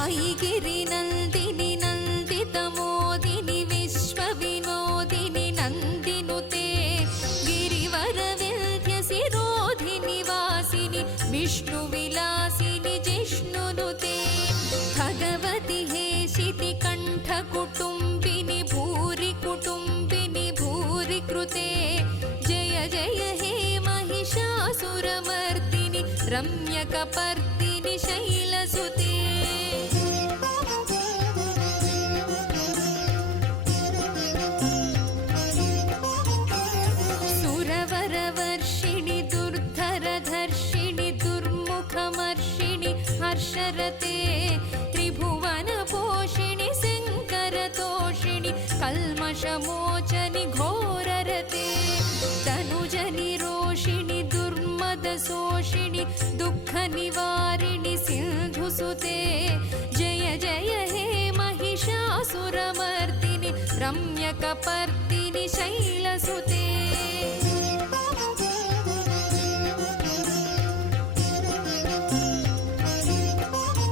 ऐगिरिनन्दिनि नन्दितमोदिनि विश्वविनोदिनि नन्दिनुते गिरिवरविन्ध्यसिरोधिनि वासिनि विष्णुविलासिनि जिष्णुनुते भगवति हेशितिकण्ठकुटुम्बिनि भूरि कुटुम्बिनि भूरि कृते जय जय हे महिषासुरमर्दिनि रम्यकपर्दिनि शैलसुते सुरवरवर्षिणि दुर्धरधर्षिणि दुर्मुखमर्षिणि हर्षरते त्रिभुवनपोषिणि शङ्करतोषिणि कल्मषमोचनि घोररते तनुजनिरोषिणि दुर्मदशोषिणि दुःखनिवारिणि सिन्धुसुते जय जय हे महिषासुरमर्दिनि रम्यकपर्दिनि शैलसुते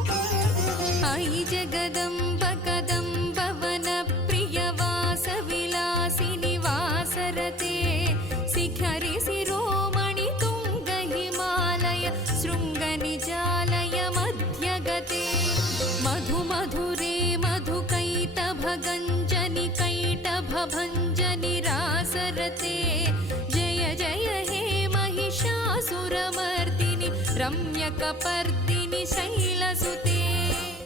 ऐ जगदम्ब कदम्ब वनप्रियवासविलासिनि वासरते शिखरि शिरोमणि तुङ्ग हिमालय शृङ्गनिजालय मध्यगते मधुमधुरे मधुकैटभगञ्जनि कैटभभञ्जनि रासरते जय जय हे महिषासुरमर्दिनि रम्यकपर्दिनि शैलसुते